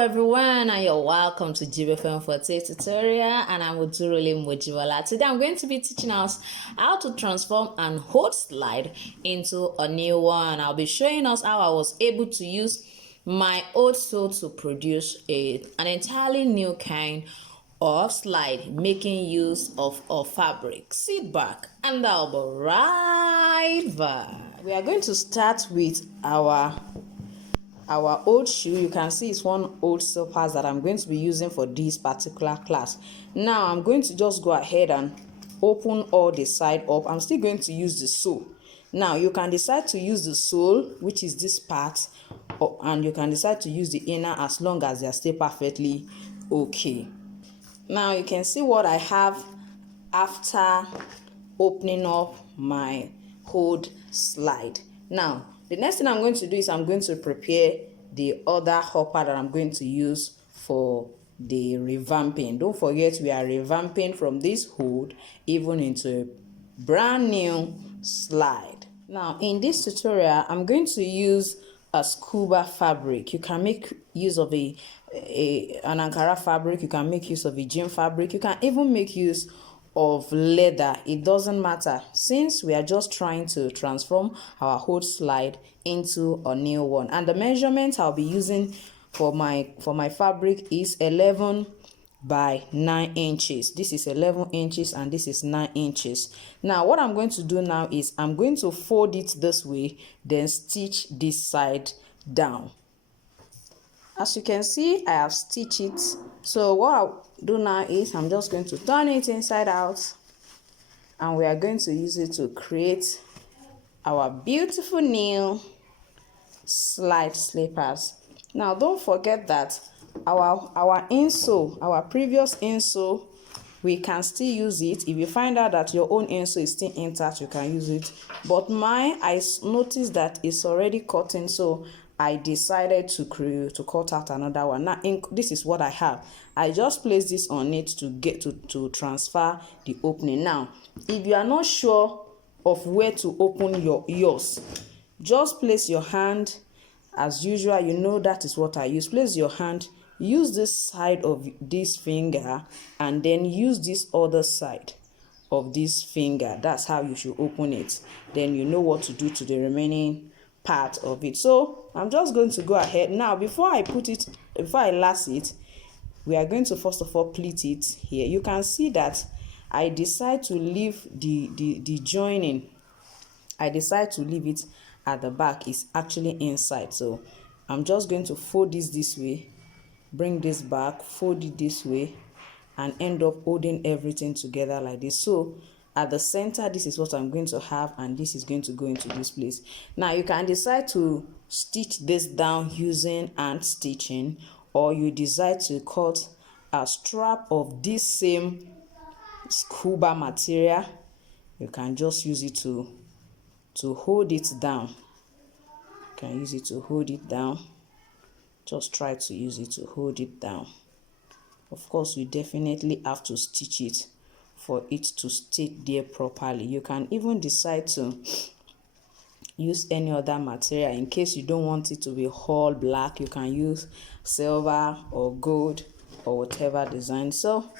everyone, and you're welcome to Jibbyfemforte tutorial, and I'm Udurole Mojiwala. Today I'm going to be teaching us how to transform an old slide into a new one. I'll be showing us how I was able to use my old sew to produce an entirely new kind of slide, making use of fabric. Sit back and I'll be right back. We are going to start with our old shoe. You can see it's one old slippers that I'm going to be using for this particular class. Now I'm going to just go ahead and open all the side up. I'm still going to use the sole. Now you can decide to use the sole, which is this part, and you can decide to use the inner as long as they're still perfectly okay. Now you can see what I have after opening up my old slide. Now the next thing I'm going to do is I'm going to prepare the other hopper that I'm going to use for the revamping. Don't forget, we are revamping from this hood even into a brand new slide. Now in this tutorial, I'm going to use a scuba fabric. You can make use of an ankara fabric. You can make use of a jean fabric. You can even make use of leather. It doesn't matter, since we are just trying to transform our old slide into a new one. And the measurement I'll be using for my fabric is 11 by 9 inches. This is 11 inches and this is 9 inches. Now what I'm going to do now is I'm going to fold it this way, then stitch this side down. As you can see, I have stitched it. So what I'll do now is I'm just going to turn it inside out, and we are going to use it to create our beautiful new slide slippers. Now don't forget that our insole, our previous insole, we can still use it. If you find out that your own insole is still intact, you can use it. But mine, I noticed that it's already cutting, so I decided to cut out another one. Now this is what I have. I just place this on it to get to transfer the opening. Now if you are not sure of where to open yours, just place your hand as usual. You know that is what I use. Place your hand, use this side of this finger, and then use this other side of this finger. That's how you should open it. Then you know what to do to the remaining part of it. So I'm just going to go ahead now. Before I lace it, we are going to first of all pleat it here. You can see that I decide to leave the joining. I decide to leave it at the back. It's actually inside. So I'm just going to fold this way, bring this back, fold it this way, and end up holding everything together like this. So at the center, this is what I'm going to have, and this is going to go into this place. Now you can decide to stitch this down using hand stitching, or you decide to cut a strap of this same scuba material. You can just use it to hold it down. You can use it to hold it down. Just try to use it to hold it down. Of course, you definitely have to stitch it for it to stay there properly. You can even decide to use any other material. In case you don't want it to be all black, you can use silver or gold or whatever design. So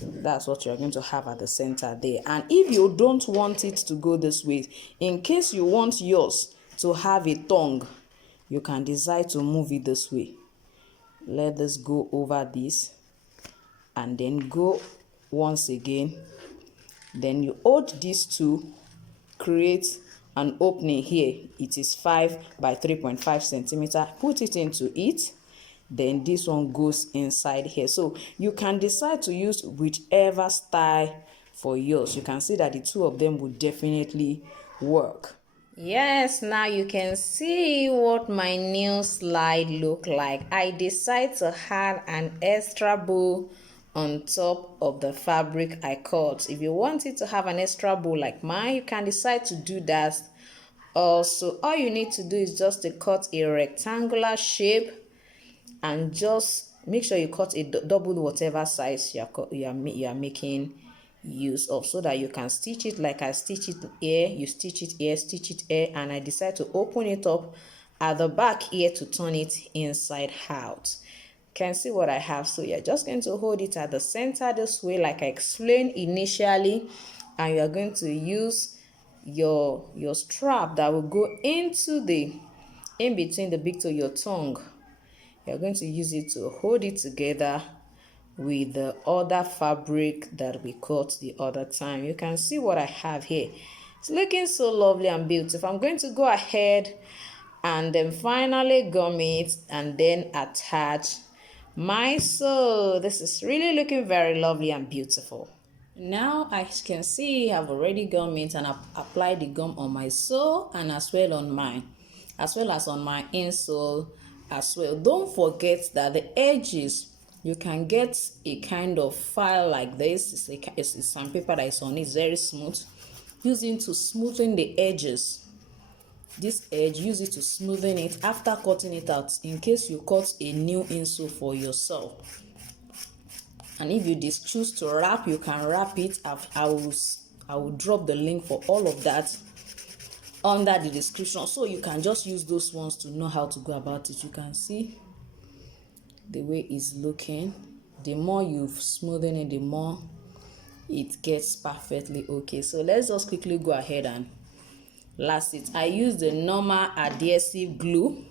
that's what you're going to have at the center there. And if you don't want it to go this way, in case you want yours to have a tongue, you can decide to move it this way. Let this go over this, and then go once again. Then you hold these two, create an opening here. It is 5 by 3.5 centimeter. Put it into it. Then this one goes inside here. So you can decide to use whichever style for yours. You can see that the two of them would definitely work. Yes, now you can see what my new slide look like. I decide to add an extra bow on top of the fabric I cut. If you wanted to have an extra bow like mine, you can decide to do that. Also, all you need to do is just to cut a rectangular shape, and just make sure you cut a double whatever size you are making use of, so that you can stitch it like I stitch it here. You stitch it here, stitch it here, and I decide to open it up at the back here to turn it inside out. can see what I have. So you're just going to hold it at the center this way, like I explained initially, and you are going to use your strap that will go into the in between the beak to your tongue. You're going to use it to hold it together with the other fabric that we cut the other time. You can see what I have here. It's looking so lovely and beautiful. I'm going to go ahead and then finally gum it and then attach my sole. This is really looking very lovely and beautiful. Now I can see I've already gummed it and I've applied the gum on my sole and as well as on my insole as well. Don't forget that the edges, you can get a kind of file like this. It's sandpaper that is on it, very smooth. Using to smoothen the edges. This edge, use it to smoothen it after cutting it out in case you cut a new insole for yourself. And if you choose to wrap, you can wrap it. I will drop the link for all of that under the description, so you can just use those ones to know how to go about it. You can see the way it's looking. The more you smoothen it, the more it gets perfectly okay. So let's just quickly go ahead and last it. I use the normal adhesive glue.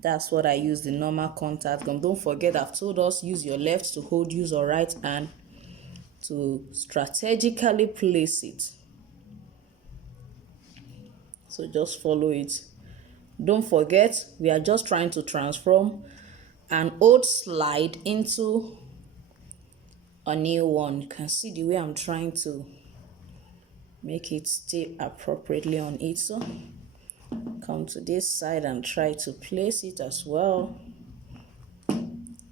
That's what I use, the normal contact gum. Don't forget, I've told us use your left to hold, use your right hand to strategically place it. So just follow it. Don't forget, we are just trying to transform an old slide into a new one. You can see the way I'm trying to make it stay appropriately on it. So come to this side and try to place it as well.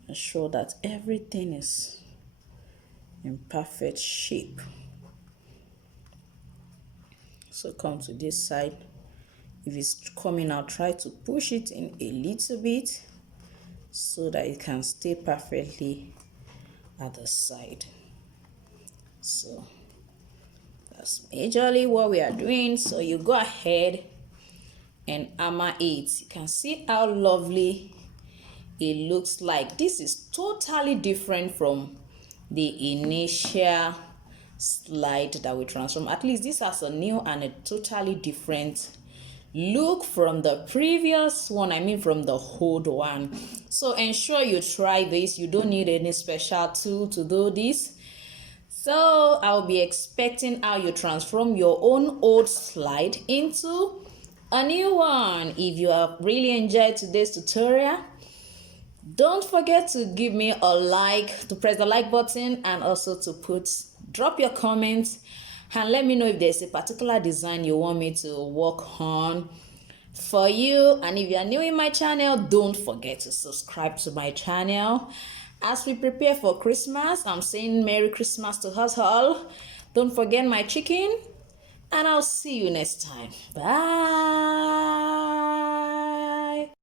Ensure that everything is in perfect shape. So come to this side. If it's coming out, try to push it in a little bit so that it can stay perfectly at the side. So that's majorly what we are doing. So you go ahead and hammer it. You can see how lovely it looks like. This is totally different from the initial slide that we transformed. At least this has a new and a totally different look from the previous one, I mean from the old one. So ensure you try this. You don't need any special tool to do this. So I'll be expecting how you transform your own old slide into a new one. If you have really enjoyed today's tutorial, don't forget to give me a like, to press the like button, and also to drop your comments and let me know if there's a particular design you want me to work on for you. And if you are new in my channel, don't forget to subscribe to my channel. As we prepare for Christmas, I'm saying Merry Christmas to us all. Don't forget my chicken, and I'll see you next time. Bye.